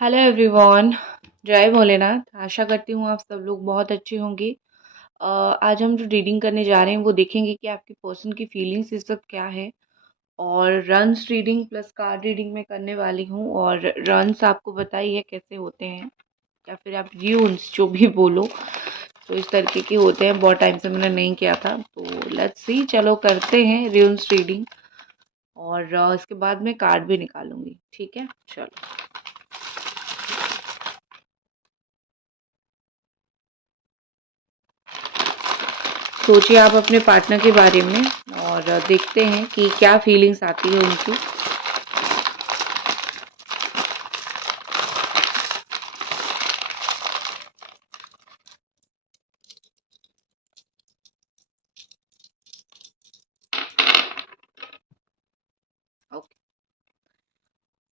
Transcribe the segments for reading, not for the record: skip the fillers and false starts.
Hello everyone. जय भोलेनाथ। आशा करती हूँ आप सब लोग बहुत अच्छे होंगे। आज हम जो रीडिंग करने जा रहे हैं वो देखेंगे कि आपकी पर्सन की फीलिंग्स इस वक्त क्या है। और runs reading plus card reading में करने वाली हूँ। और रन्स आपको पता ही है कैसे होते हैं, या फिर आप यून्स जो भी बोलो, तो इस तरीके के होते हैं। बहुत टाइम से मैंने नहीं किया था, तो लेट्स सी, चलो करते हैं र्यून्स रीडिंग। और इसके बाद मैं कार्ड भी निकालूंगी। ठीक है, चलो। सोचिए आप अपने पार्टनर के बारे में और देखते हैं कि क्या फीलिंग्स आती है उनकी। ओके,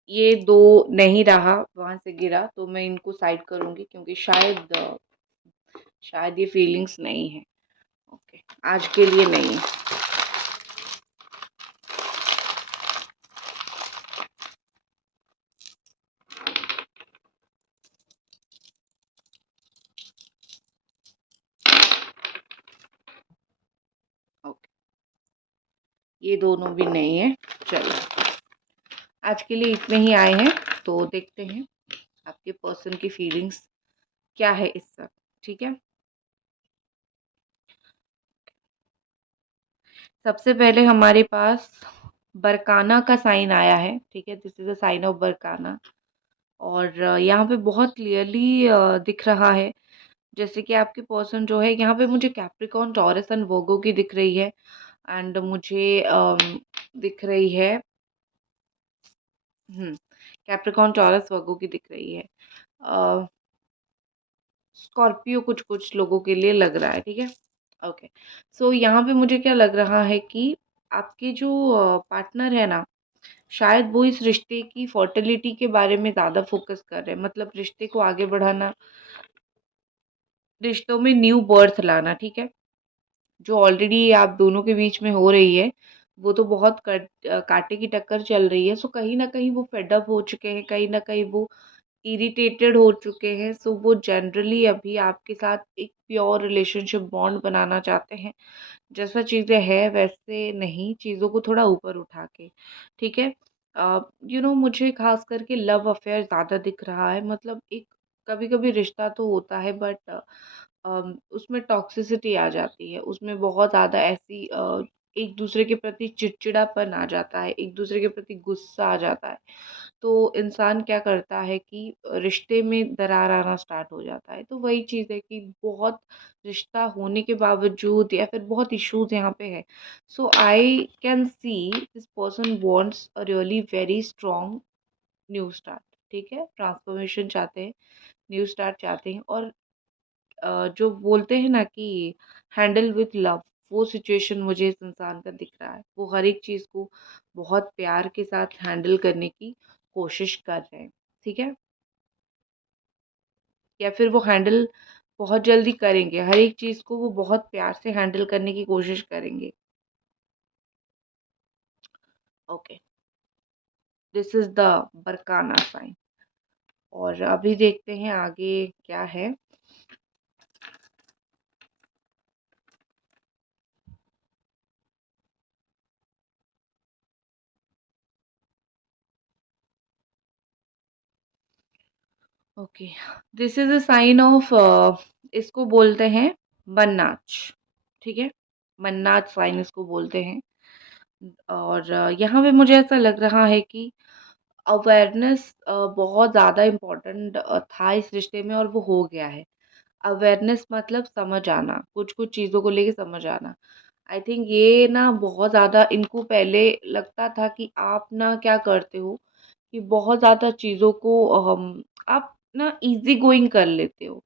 ये दो नहीं रहा, वहां से गिरा, तो मैं इनको साइड करूंगी क्योंकि शायद ये फीलिंग्स नहीं है। ओके, आज के लिए नहीं है। ओके, ये दोनों भी नहीं है। चलो, आज के लिए इतने ही आए हैं। तो देखते हैं आपके पर्सन की फीलिंग्स क्या है इस वक्त। ठीक है, सबसे पहले हमारे पास बरकाना का साइन आया है। ठीक है, this is a sign of बरकाना। और यहाँ पे बहुत क्लियरली दिख रहा है, जैसे कि आपकी पर्सन जो है, यहाँ पे मुझे कैप्रिकॉन, टॉरस एंड वर्गो की दिख रही है। एंड मुझे दिख रही है कैप्रिकॉन, टॉरस, वर्गो की दिख रही है। स्कॉर्पियो कुछ कुछ लोगों के लिए लग रहा है। ठीक है, ओके। सो यहाँ पे मुझे क्या लग रहा है कि आपके जो पार्टनर है ना, शायद वो इस रिश्ते की फर्टिलिटी के बारे में ज़्यादा फोकस कर रहे हैं। मतलब रिश्ते को आगे बढ़ाना, रिश्तों में न्यू बर्थ लाना। ठीक है, जो ऑलरेडी आप दोनों के बीच में हो रही है, वो तो बहुत कांटे की टक्कर चल रही है। सो कहीं ना कहीं वो फेडअप हो चुके हैं, कहीं ना कहीं वो इरिटेटेड हो चुके हैं। सो वो जनरली अभी आपके साथ एक प्योर रिलेशनशिप बॉन्ड बनाना चाहते हैं। जैसा चीज़ें है वैसे नहीं, चीज़ों को थोड़ा ऊपर उठा के। ठीक है, मुझे खास करके लव अफेयर ज़्यादा दिख रहा है। मतलब एक कभी कभी रिश्ता तो होता है, बट उसमें टॉक्सिसिटी आ जाती है, उसमें बहुत ज़्यादा ऐसी एक दूसरे के प्रति चिड़चिड़ापन आ जाता है, एक दूसरे के प्रति गुस्सा आ जाता है। तो इंसान क्या करता है कि रिश्ते में दरार आना स्टार्ट हो जाता है। तो वही चीज़ है कि बहुत रिश्ता होने के बावजूद या फिर बहुत इश्यूज यहाँ पे है। So I can see this person wants a really very strong new start. ठीक है, ट्रांसफॉर्मेशन चाहते हैं, न्यू स्टार्ट चाहते हैं। और जो बोलते हैं ना कि हैंडल विथ लव, वो सिचुएशन मुझे इस इंसान का दिख रहा है। वो हर एक चीज़ को बहुत प्यार के साथ हैंडल करने की कोशिश कर रहे हैं। ठीक है, या फिर वो हैंडल बहुत जल्दी करेंगे, हर एक चीज़ को वो बहुत प्यार से हैंडल करने की कोशिश करेंगे। ओके, दिस इज द बरकाना साइन। और अभी देखते हैं आगे क्या है। Okay, this is a sign of, इसको बोलते हैं मन्नाच। ठीक है, मन्नाच साइन इसको बोलते हैं। और यहाँ पे मुझे ऐसा लग रहा है कि अवेयरनेस बहुत ज़्यादा इम्पोर्टेंट था इस रिश्ते में, और वो हो गया है। अवेयरनेस मतलब समझ आना, कुछ कुछ चीज़ों को लेके समझ आना। आई थिंक ये ना बहुत ज़्यादा इनको पहले लगता था कि आप ना क्या करते हो, कि बहुत ज़्यादा चीज़ों को आप ना इजी गोइंग कर लेते हो।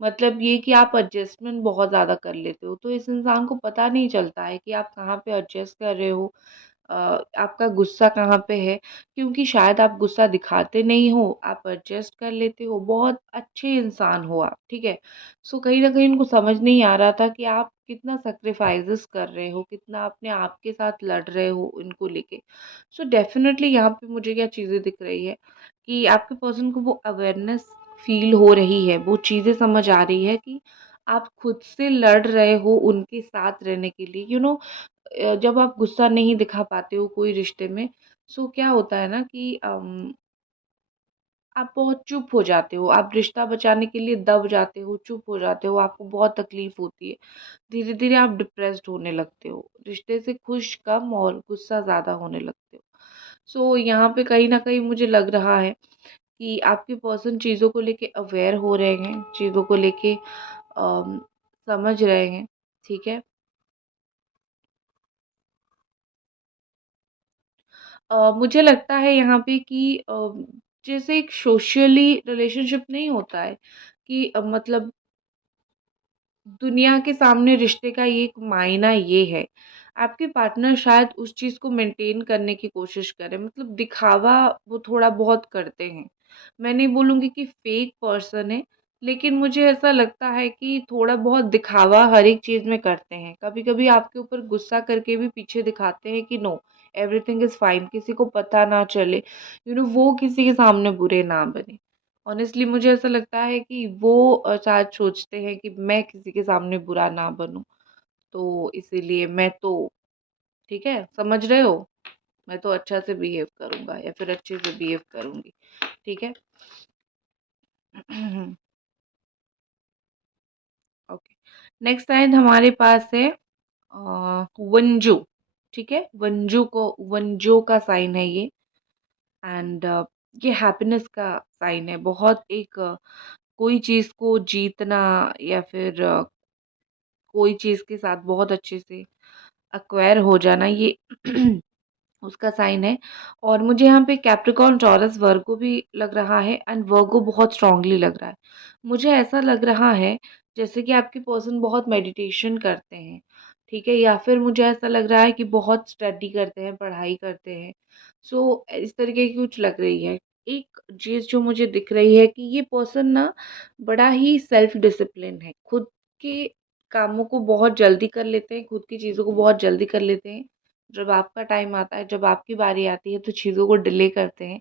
मतलब ये कि आप एडजस्टमेंट बहुत ज़्यादा कर लेते हो, तो इस इंसान को पता नहीं चलता है कि आप कहाँ पे एडजस्ट कर रहे हो, अ, आपका गुस्सा कहाँ पे है। क्योंकि शायद आप गुस्सा दिखाते नहीं हो, आप एडजस्ट कर लेते हो, बहुत अच्छे इंसान हो आप। ठीक है, सो कहीं ना कहीं उनको समझ नहीं आ रहा था कि आप कितना सेक्रीफाइसेस कर रहे हो, कितना अपने आप के साथ लड़ रहे हो इनको लेके। सो डेफिनेटली यहाँ पे मुझे क्या चीज़ें दिख रही है कि आपके पर्सन को वो अवेयरनेस फ़ील हो रही है, वो चीज़ें समझ आ रही है कि आप खुद से लड़ रहे हो उनके साथ रहने के लिए। जब आप गुस्सा नहीं दिखा पाते हो कोई रिश्ते में, सो क्या होता है ना कि आप बहुत चुप हो जाते हो, आप रिश्ता बचाने के लिए दब जाते हो, चुप हो जाते हो, आपको बहुत तकलीफ़ होती है। धीरे-धीरे आप डिप्रेस्ड होने लगते हो, रिश्ते से खुश कम और गुस्सा ज़्यादा होने लगते हो। सो यहाँ पे कहीं न कहीं मुझे लग रहा है कि आपके पर्सन चीज़ों को लेके अवेयर हो रहे हैं, चीज़ों को लेके समझ रहे हैं, ठीक है? मुझे लगता है यहाँ पे कि जैसे एक सोशली रिलेशनशिप नहीं होता है कि मतलब दुनिया के सामने रिश्ते का ये एक मायना ये है। आपके पार्टनर शायद उस चीज़ को मेंटेन करने की कोशिश करें, मतलब दिखावा वो थोड़ा बहुत करते हैं। मैं नहीं बोलूँगी कि फेक पर्सन है, लेकिन मुझे ऐसा लगता है कि थोड़ा बहुत दिखावा हर एक चीज़ में करते हैं। कभी-कभी आपके ऊपर गुस्सा करके भी पीछे दिखाते हैं कि नो, एवरीथिंग इज़ फाइन, किसी को पता ना चले, वो किसी के सामने बुरे ना बने। ऑनेस्टली मुझे ऐसा लगता है कि वो शायद सोचते हैं कि मैं किसी के सामने बुरा ना बनूँ, तो इसीलिए मैं तो ठीक है, समझ रहे हो? मैं तो अच्छा से बिहेव करूँगा या फिर अच्छे से बिहेव करूँगी, ठीक है? ओके, नेक्स्ट साइन हमारे पास है वंजू, ठीक है? वंजो का साइन है ये। एंड ये हैप्पीनेस का साइन है। बहुत एक कोई चीज़ को जीतना या फिर कोई चीज़ के साथ बहुत अच्छे से एक्वायर हो जाना, ये उसका साइन है। और मुझे यहाँ पे कैप्रिकॉर्न, टॉरस, वर्गो भी लग रहा है एंड वर्गो बहुत स्ट्रांगली लग रहा है। मुझे ऐसा लग रहा है जैसे कि आपके पर्सन बहुत मेडिटेशन करते हैं, ठीक है? या फिर मुझे ऐसा लग रहा है कि बहुत स्टडी करते हैं, पढ़ाई करते हैं। सो इस तरीके की कुछ लग रही है। एक चीज़ जो मुझे दिख रही है कि ये पर्सन ना बड़ा ही सेल्फ डिसिप्लिन है। खुद के कामों को बहुत जल्दी कर लेते हैं, खुद की चीज़ों को बहुत जल्दी कर लेते हैं। जब आपका टाइम आता है, जब आपकी बारी आती है तो चीज़ों को डिले करते हैं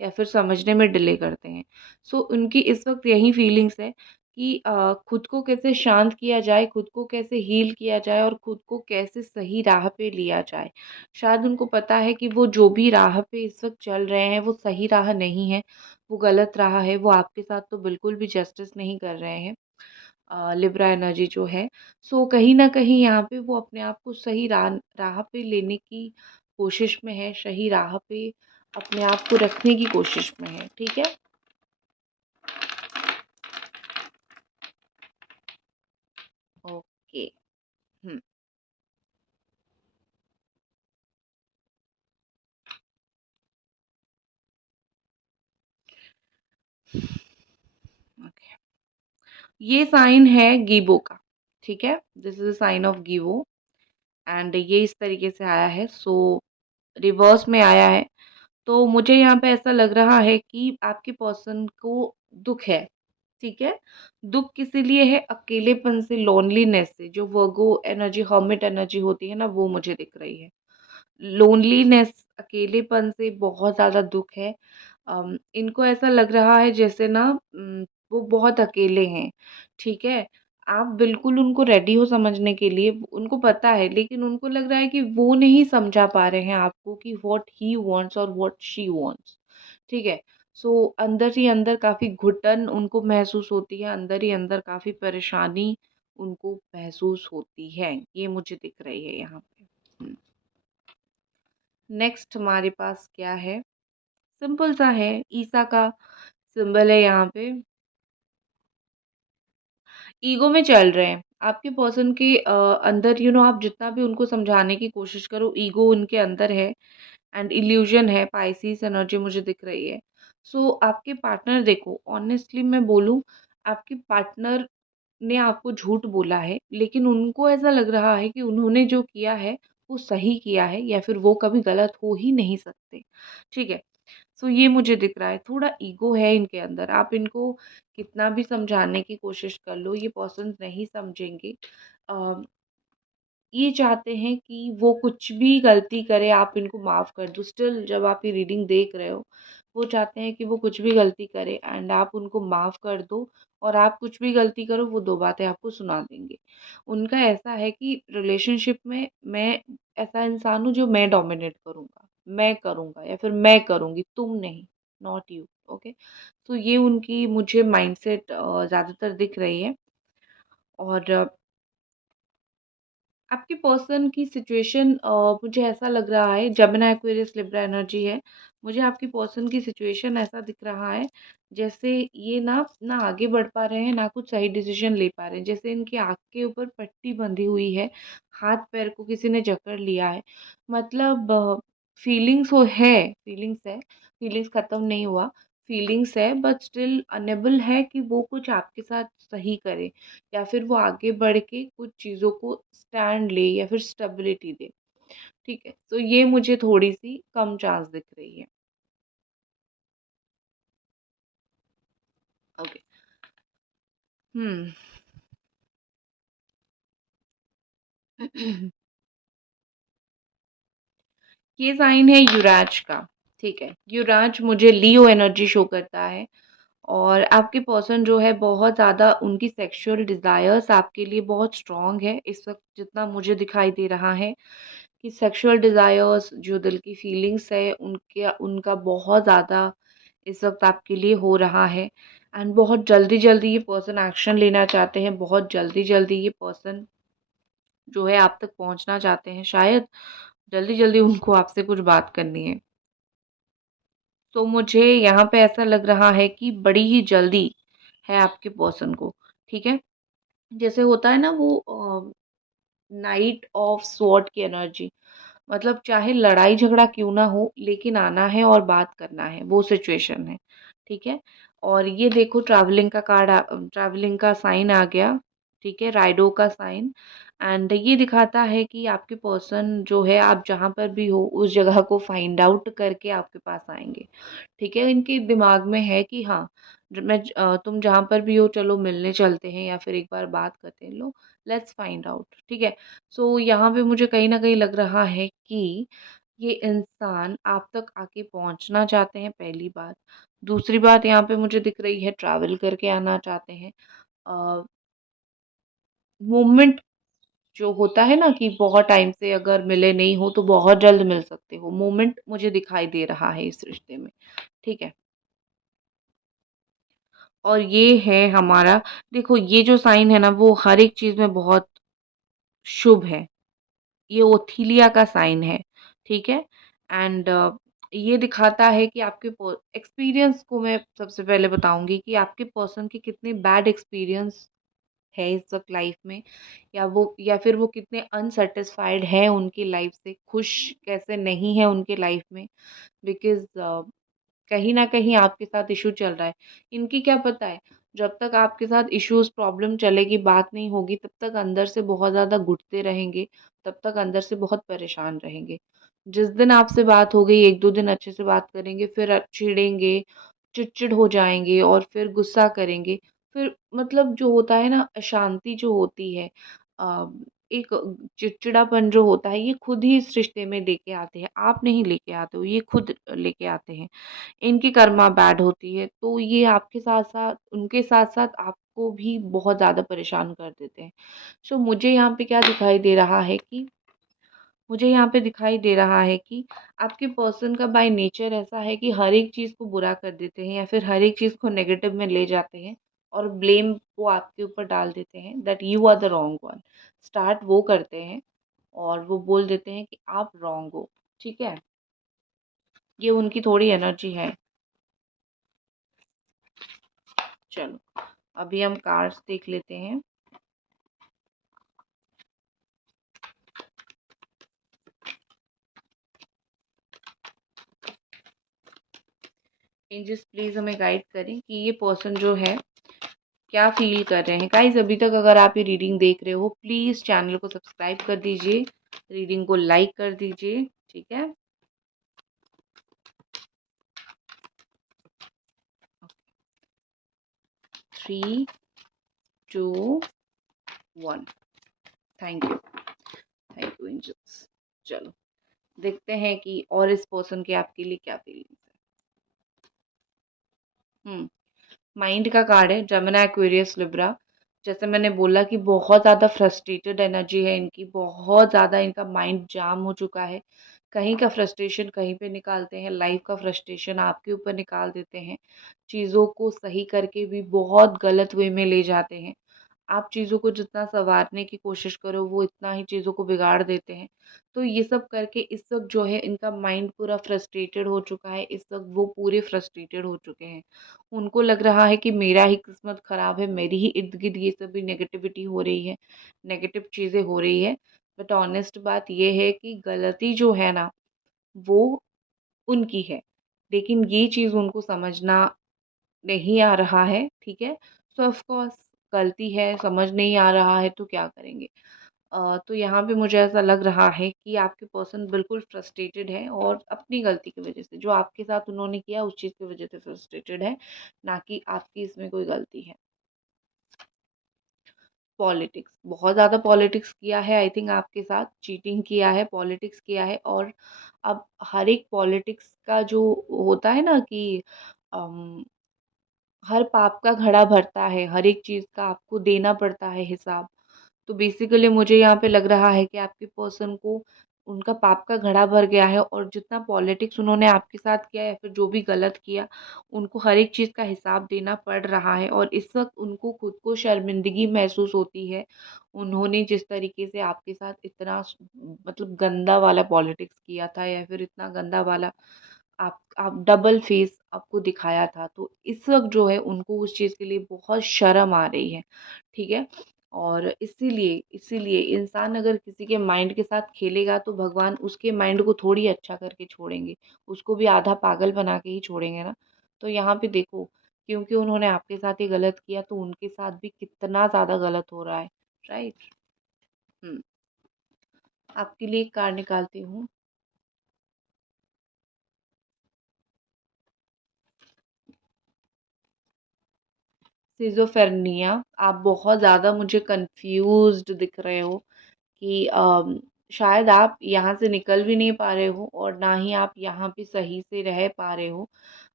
या फिर समझने में डिले करते हैं। सो उनकी इस वक़्त यही फीलिंग्स है कि खुद को कैसे शांत किया जाए, खुद को कैसे हील किया जाए और खुद को कैसे सही राह पे लिया जाए। शायद उनको पता है कि वो जो भी राह पे इस वक़्त चल रहे हैं, वो सही राह नहीं है, वो गलत राह है, वो आपके साथ तो बिल्कुल भी जस्टिस नहीं कर रहे हैं। लिब्रा एनर्जी जो है। सो कहीं न कहीं यहाँ पे वो अपने आप को सही राह पे लेने की कोशिश में है, सही राह पे अपने आप को रखने की कोशिश में है, ठीक है? ओके। हुँ, ओके। ये साइन है गीबो का, ठीक है? This is a sign of गीवो एंड ये इस तरीके से आया है। सो रिवर्स में आया है। तो मुझे यहाँ पे ऐसा लग रहा है कि आपके पर्सन को दुःख है, ठीक है? दुःख किस लिए है? अकेलेपन से, लोनलीनेस से, जो वर्गो एनर्जी, हर्मिट एनर्जी होती है ना, वो मुझे दिख रही है। लोनलीनेस, अकेलेपन से बहुत ज़्यादा दुःख है। इनको ऐसा लग रहा है जैसे ना वो बहुत अकेले हैं, ठीक है? आप बिल्कुल उनको रेडी हो समझने के लिए, उनको पता है, लेकिन उनको लग रहा है कि वो नहीं समझा पा रहे हैं आपको कि व्हाट ही वांट्स और व्हाट शी वांट्स, ठीक है? सो अंदर ही अंदर काफ़ी घुटन उनको महसूस होती है, अंदर ही अंदर काफ़ी परेशानी उनको महसूस होती है। ये मुझे दिख रही है यहाँ पे। हुँ। नेक्स्ट हमारे पास क्या है? सिंपल सा है, ईसा का सिंबल है यहाँ पे। ईगो में चल रहे हैं। आपके पर्सन के अंदर आप जितना भी उनको समझाने की कोशिश करो, ईगो उनके अंदर है एंड इल्यूज़न है, पाइसेस एनर्जी मुझे दिख रही है। सो आपके पार्टनर देखो, ऑनेस्टली मैं बोलूँ, आपके पार्टनर ने आपको झूठ बोला है, लेकिन उनको ऐसा लग रहा है कि उन्होंने जो किया है, वो सही किया है या फिर वो कभी गलत हो ही नहीं सकते, ठीक है? सो ये मुझे दिख रहा है, थोड़ा ईगो है इनके अंदर। आप इनको कितना भी समझाने की कोशिश कर लो, ये पर्सन नहीं समझेंगे। अ, ये चाहते हैं कि वो कुछ भी गलती करे, आप इनको माफ़ कर दो। स्टिल जब आप ये रीडिंग देख रहे हो, वो चाहते हैं कि वो कुछ भी गलती करे एंड आप उनको माफ़ कर दो, और आप कुछ भी गलती करो वो 2 बातें आपको सुना देंगे। उनका ऐसा है कि रिलेशनशिप में मैं ऐसा इंसान हूँ जो मैं डोमिनेट करूँगा, मैं करूँगा या फिर मैं करूँगी, तुम नहीं, नॉट यू, ओके? तो ये उनकी मुझे माइंडसेट ज़्यादातर दिख रही है। और आपके पर्सन की सिचुएशन मुझे ऐसा लग रहा है, जेमिनी एक्वेरियस लिब्रा एनर्जी है। मुझे आपके पर्सन की सिचुएशन ऐसा दिख रहा है जैसे ये ना ना आगे बढ़ पा रहे हैं, ना कुछ सही डिसीजन ले पा रहे हैं। जैसे इनकी आँख के ऊपर पट्टी बंधी हुई है, हाथ-पैर को किसी ने जकड़ लिया है। मतलब फीलिंग्स वो है, फीलिंग्स है, फीलिंग्स खत्म नहीं हुआ, फीलिंग्स है बट स्टिल अनेबल है कि वो कुछ आपके साथ सही करे, या फिर वो आगे बढ़ के कुछ चीज़ों को स्टैंड ले या फिर स्टेबिलिटी दे, ठीक है? तो ये मुझे थोड़ी-सी कम चांस दिख रही है। ओके। हुँ। ये साइन है युराज का, ठीक है? युराज मुझे लियो एनर्जी शो करता है, और आपके पर्सन जो है बहुत ज़्यादा उनकी सेक्सुअल डिज़ायर्स आपके लिए बहुत स्ट्रॉन्ग है इस वक़्त, जितना मुझे दिखाई दे रहा है कि सेक्सुअल डिज़ायर्स जो दिल की फीलिंग्स है उनके उनका बहुत ज़्यादा इस वक़्त आपके लिए हो रहा है, एंड बहुत जल्दी-जल्दी ये पर्सन एक्शन लेना चाहते हैं, बहुत जल्दी-जल्दी ये पर्सन जो है आप तक पहुँचना चाहते हैं, शायद जल्दी-जल्दी उनको आपसे कुछ बात करनी है। तो मुझे यहाँ पे ऐसा लग रहा है कि बड़ी ही जल्दी है आपके पर्सन को, ठीक है? जैसे होता है ना वो नाइट ऑफ स्वॉर्ड की एनर्जी, मतलब चाहे लड़ाई झगड़ा क्यों ना हो लेकिन आना है और बात करना है, वो सिचुएशन है, ठीक है? और ये देखो ट्रैवलिंग का कार्ड, ट्रैवलिंग का साइन आ गया, ठीक है? राइडो का साइन, एंड ये दिखाता है कि आपके पर्सन जो है आप जहाँ पर भी हो उस जगह को फाइंड आउट करके आपके पास आएँगे, ठीक है? इनके दिमाग में है कि हाँ, तुम जहाँ पर भी हो चलो मिलने चलते हैं या फिर एक बार बात करते हैं, लो लेट्स फाइंड आउट, ठीक है? सो यहाँ पे मुझे कहीं न कहीं लग रहा है कि ये इंसान आप तक आके पहुँचना चाहते हैं, पहली बात। दूसरी बात यहाँ पे मुझे दिख रही है ट्रैवल करके आना चाहते हैं। अ, मूवमेंट जो होता है ना कि बहुत टाइम से अगर मिले नहीं हो तो बहुत जल्द मिल सकते हो, मूवमेंट मुझे दिखाई दे रहा है इस रिश्ते में, ठीक है? और ये है हमारा, देखो ये जो साइन है ना वो हर एक चीज़ में बहुत शुभ है। ये ओथिलिया का साइन है, ठीक है? एंड ये दिखाता है कि आपके एक्सपीरियंस को मैं सबसे पहले बताऊँगी कि आपके पर्सन के कितने बैड एक्सपीरियंस है इस वक़्त लाइफ़ में, या फिर वो कितने अनसैटिस्फाइड हैं उनकी लाइफ़ से, खुश कैसे नहीं है उनके लाइफ़ में, बिकॉज़ कहीं न कहीं आपके साथ इश्यू चल रहा है। इनकी क्या पता है, जब तक आपके साथ इश्यूज़ प्रॉब्लम चलेगी, बात नहीं होगी, तब तक अंदर से बहुत ज़्यादा घुटते रहेंगे, तब तक अंदर से बहुत परेशान रहेंगे। जिस दिन आपसे बात हो गई, 1-2 दिन अच्छे से बात करेंगे, फिर चिढ़ेंगे, चिड़चिड़ हो जाएँगे और फिर गुस्सा करेंगे। फिर मतलब जो होता है ना, अशांति जो होती है, अ, एक चिड़चिड़ापन जो होता है, ये खुद ही इस रिश्ते में लेके आते हैं। आप नहीं लेके आते हो, ये खुद लेके आते हैं। इनकी कर्मा बैड होती है, तो ये आपके साथ-साथ उनके साथ-साथ आपको भी बहुत ज़्यादा परेशान कर देते हैं। सो मुझे यहाँ पे क्या दिखाई दे रहा है कि मुझे यहाँ पे दिखाई दे रहा है कि आपके पर्सन का बाय नेचर ऐसा है कि हर एक चीज़ को बुरा कर देते हैं या फिर हर एक चीज़ को नेगेटिव में ले जाते हैं, और ब्लेम वो आपके ऊपर डाल देते हैं that you are the wrong one. Start वो करते हैं और वो बोल देते हैं कि आप रॉन्ग हो, ठीक है? ये उनकी थोड़ी एनर्जी है। चलो, अभी हम कार्ड्स देख लेते हैं। एंजल्स प्लीज़ हमें गाइड करें कि ये पर्सन जो है क्या फ़ील कर रहे हैं। गाइज़ अभी तक अगर आप ये रीडिंग देख रहे हो प्लीज़ चैनल को सब्सक्राइब कर दीजिए, रीडिंग को लाइक कर दीजिए, ठीक है? 3, 2, 1। Thank you angels. चलो, देखते हैं कि और इस पर्सन के आपके लिए क्या फीलिंग्स है। हुँ। माइंड का कार्ड है, जेमिनी, एक्वेरियस, लिब्रा। जैसे मैंने बोला कि बहुत ज़्यादा फ्रस्ट्रेटेड एनर्जी है इनकी, बहुत ज़्यादा इनका माइंड जाम हो चुका है। कहीं का फ्रस्ट्रेशन कहीं पे निकालते हैं, लाइफ़ का फ्रस्ट्रेशन आपके ऊपर निकाल देते हैं। चीज़ों को सही करके भी बहुत गलत वे में ले जाते हैं। आप चीज़ों को जितना सँवारने की कोशिश करो, वो इतना ही चीज़ों को बिगाड़ देते हैं। तो ये सब करके इस वक़्त जो है इनका माइंड पूरा फ्रस्ट्रेटेड हो चुका है, इस वक़्त वो पूरे फ्रस्ट्रेटेड हो चुके हैं। उनको लग रहा है कि मेरा ही किस्मत ख़राब है, मेरी ही इर्द-गिर्द ये सभी नेगेटिविटी हो रही है, नेगेटिव चीज़ें हो रही है। बट ऑनेस्ट बात ये है कि गलती जो है ना, वो उनकी है। लेकिन ये चीज़ उनको समझना नहीं आ रहा है, ठीक है? सो ऑफ़ कोर्स गलती है, समझ नहीं आ रहा है तो क्या करेंगे? तो यहाँ पे मुझे ऐसा लग रहा है कि आपके पर्सन बिल्कुल फ्रस्ट्रेटेड है और अपनी गलती की वज़ह से, जो आपके साथ उन्होंने किया उस चीज़ की वज़ह से फ्रस्ट्रेटेड है, ना कि आपकी इसमें कोई गलती है। पॉलिटिक्स, बहुत ज़्यादा पॉलिटिक्स किया है आई थिंक आपके साथ, चीटिंग किया है, पॉलिटिक्स किया है और अब हर एक पॉलिटिक्स का जो होता है ना कि अम हर पाप का घड़ा भरता है, हर एक चीज़ का आपको देना पड़ता है हिसाब। तो बेसिकली मुझे यहाँ पे लग रहा है कि आपके पर्सन को उनका पाप का घड़ा भर गया है और जितना पॉलिटिक्स उन्होंने आपके साथ किया या फिर जो भी गलत किया, उनको हर एक चीज़ का हिसाब देना पड़ रहा है और इस वक़्त उनको खुद को शर्मिंदगी महसूस होती है। उन्होंने जिस तरीके से आपके साथ इतना मतलब गंदा वाला पॉलिटिक्स किया था या फिर इतना गंदा वाला आप डबल फेस आपको दिखाया था, तो इस वक़्त जो है उनको उस चीज़ के लिए बहुत शर्म आ रही है, ठीक है? और इसीलिए इसीलिए इंसान अगर किसी के माइंड के साथ खेलेगा तो भगवान उसके माइंड को थोड़ी अच्छा करके छोड़ेंगे, उसको भी आधा पागल बना के ही छोड़ेंगे ना। तो यहाँ पे देखो, क्योंकि उन्होंने आपके साथ ये गलत किया तो उनके साथ भी कितना ज़्यादा गलत हो रहा है, राइट? हुँ, आपके लिए एक कार्ड निकालती हूँ। सिज़ोफ्रेनिया, आप बहुत ज़्यादा मुझे कन्फ्यूज़्ड दिख रहे हो कि शायद आप यहाँ से निकल भी नहीं पा रहे हो और ना ही आप यहाँ पे सही से रह पा रहे हो।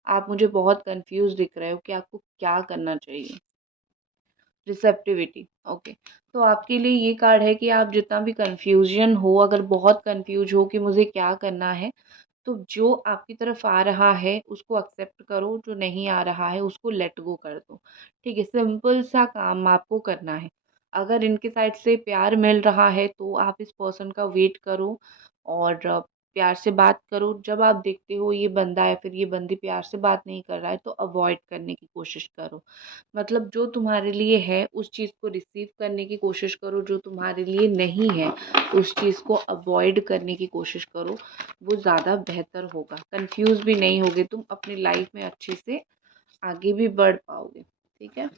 आप मुझे बहुत कन्फ्यूज़ दिख रहे हो कि आपको क्या करना चाहिए। Receptivity, okay. तो आपके लिए ये कार्ड है कि आप जितना भी कन्फ्यूज़न हो, अगर बहुत कन्फ्यूज़ हो कि मुझे क्या करना है, तो जो आपकी तरफ आ रहा है उसको एक्सेप्ट करो, जो नहीं आ रहा है उसको लेट गो कर दो। ठीक है? सिंपल सा काम आपको करना है। अगर इनके साइड से प्यार मिल रहा है तो आप इस पर्सन का वेट करो और प्यार से बात करो। जब आप देखते हो ये बंदा या फिर ये बंदी प्यार से बात नहीं कर रहा है तो अवॉइड करने की कोशिश करो। मतलब जो तुम्हारे लिए है उस चीज़ को रिसीव करने की कोशिश करो, जो तुम्हारे लिए नहीं है उस चीज़ को अवॉइड करने की कोशिश करो। वो ज़्यादा बेहतर होगा। कन्फ्यूज़ भी नहीं होगे तुम, अपनी लाइफ में अच्छे से आगे भी बढ़ पाओगे। ठीक है?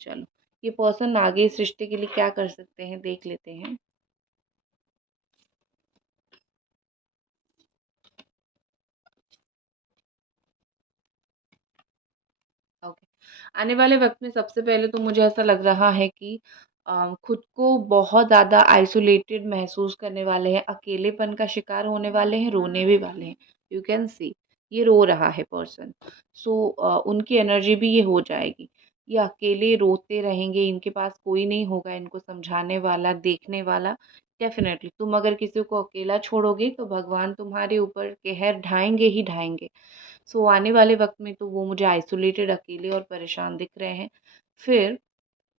चलो, ये पर्सन आगे इस रिश्ते के लिए क्या कर सकते हैं देख लेते हैं। ओके। आने वाले वक़्त में सबसे पहले तो मुझे ऐसा लग रहा है कि खुद को बहुत ज़्यादा आइसोलेटेड महसूस करने वाले हैं, अकेलेपन का शिकार होने वाले हैं, रोने भी वाले हैं। यू कैन सी ये रो रहा है पर्सन। सो उनकी एनर्जी भी ये हो जाएगी। ये अकेले रोते रहेंगे, इनके पास कोई नहीं होगा इनको समझाने वाला, देखने वाला। डेफ़िनेटली तुम अगर किसी को अकेला छोड़ोगे तो भगवान तुम्हारे ऊपर कहर ढाएँगे ही ढाएँगे। सो आने वाले वक़्त में तो वो मुझे आइसोलेटेड, अकेले और परेशान दिख रहे हैं। फिर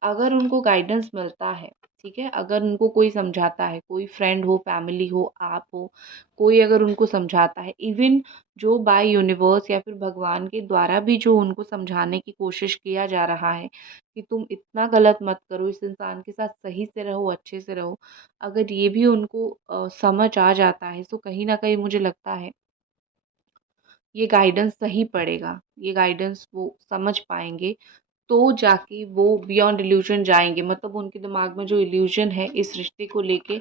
अगर उनको गाइडेंस मिलता है, ठीक है? अगर उनको कोई समझाता है, कोई फ्रेंड हो, फैमिली हो, आप हो, कोई अगर उनको समझाता है, इवन जो बाय यूनिवर्स या फिर भगवान के द्वारा भी जो उनको समझाने की कोशिश किया जा रहा है कि तुम इतना गलत मत करो, इस इंसान के साथ सही से रहो, अच्छे से रहो। अगर ये भी उनको समझ आ जाता है, तो कहीं न कहीं मुझे लगता है ये गाइडेंस सही पड़ेगा, ये गाइडेंस वो समझ पाएँगे, तो जाके वो बियॉन्ड इल्यूज़न जाएँगे। मतलब उनके दिमाग में जो इल्यूज़न है इस रिश्ते को लेके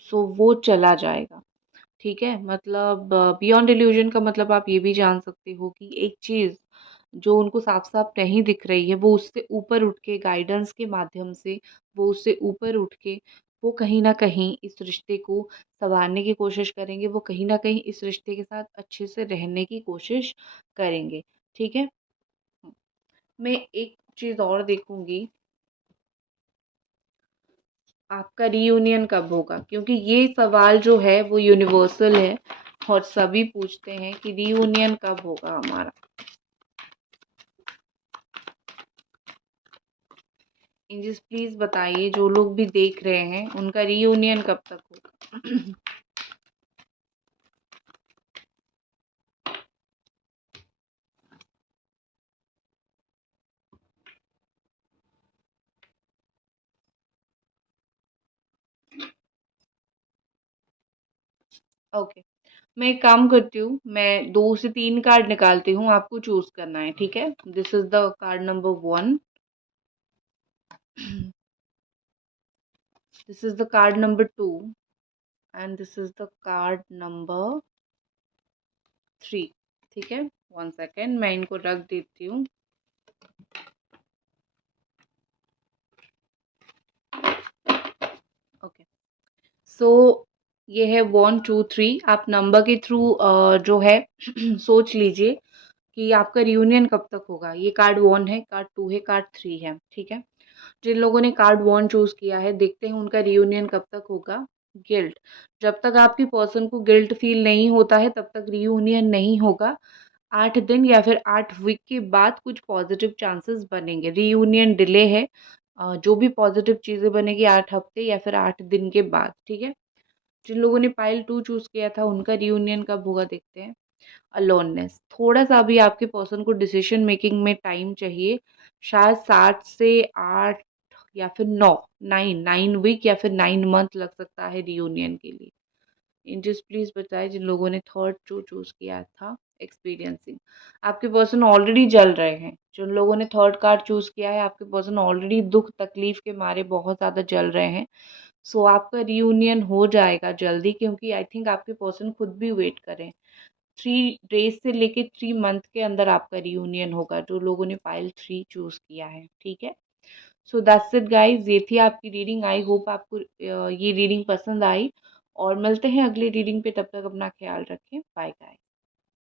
सो वो चला जाएगा, ठीक है? मतलब बियॉन्ड इल्यूज़न का मतलब आप ये भी जान सकते हो कि एक चीज़ जो उनको साफ-साफ नहीं दिख रही है, वो उससे ऊपर उठ के गाइडेंस के माध्यम से, वो उससे ऊपर उठ के, वो कहीं न कहीं इस रिश्ते को सँवारने की कोशिश करेंगे, वो कहीं न कहीं इस रिश्ते के साथ अच्छे से रहने की कोशिश करेंगे, ठीक है? मैं एक चीज़ और देखूंगी, आपका रीयूनियन कब होगा, क्योंकि ये सवाल जो है वो यूनिवर्सल है और सभी पूछते हैं कि रीयूनियन कब होगा हमारा। एंजल्स प्लीज बताइए, जो लोग भी देख रहे हैं उनका रीयूनियन कब तक होगा। ओके, मैं एक काम करती हूँ, मैं 2 से 3 कार्ड निकालती हूँ, आपको चूज़ करना है, ठीक है? This is the card number 1, this is the card number 2 and this is the card number 3, ठीक है? 1 सेकंड, मैं इनको रख देती हूँ। ओके, सो ये है 1, 2, 3, आप नंबर के थ्रू जो है सोच लीजिए कि आपका रियूनियन कब तक होगा। ये कार्ड 1 है, कार्ड 2 है, कार्ड 3 है, ठीक है? जिन लोगों ने कार्ड 1 चूज़ किया है, देखते हैं उनका रियूनियन कब तक होगा। गिल्ट, जब तक आपकी पर्सन को गिल्ट फ़ील नहीं होता है, तब तक रियूनियन नहीं होगा। 8 दिन या फिर 8 वीक के बाद कुछ पॉज़िटिव चांसेस बनेंगे। रियूनियन डिले है, जो भी पॉज़िटिव चीज़ें बनेगी 8 हफ्ते या फिर 8 दिन के बाद, ठीक है? जिन लोगों ने पाइल 2 चूज़ किया था, उनका रियूनियन कब होगा देखते हैं। अलोननेस, थोड़ा-सा अभी आपके पर्सन को डिसीजन मेकिंग में टाइम चाहिए, शायद 7 से 8 या फिर 9, 9 वीक या फिर 9 मंथ लग सकता है रियूनियन के लिए। एंजल्स प्लीज़ बताएँ, जिन लोगों ने थर्ड जो चूज़ किया था, एक्सपीरियंसिंग, आपके पर्सन ऑलरेडी जल रहे हैं। जिन लोगों ने थर्ड कार्ड चूज़ किया है, आपके पर्सन ऑलरेडी दुःख तकलीफ़ के मारे बहुत ज़्यादा जल रहे हैं। सो आपका रियूनियन हो जाएगा जल्दी, क्योंकि आई थिंक आपके पर्सन खुद भी वेट कर रहे हैं। 3 डेज़ से लेके 3 मंथ के अंदर आपका रियूनियन होगा, जो लोगों ने पाइल 3 चूज़ किया है, ठीक है? सो दैट्स इट गाइज़, ये थी आपकी रीडिंग। आई होप आपको ये रीडिंग पसंद आई और मिलते हैं अगली रीडिंग पे, तब तक अपना ख़्याल रखें। Bye guys.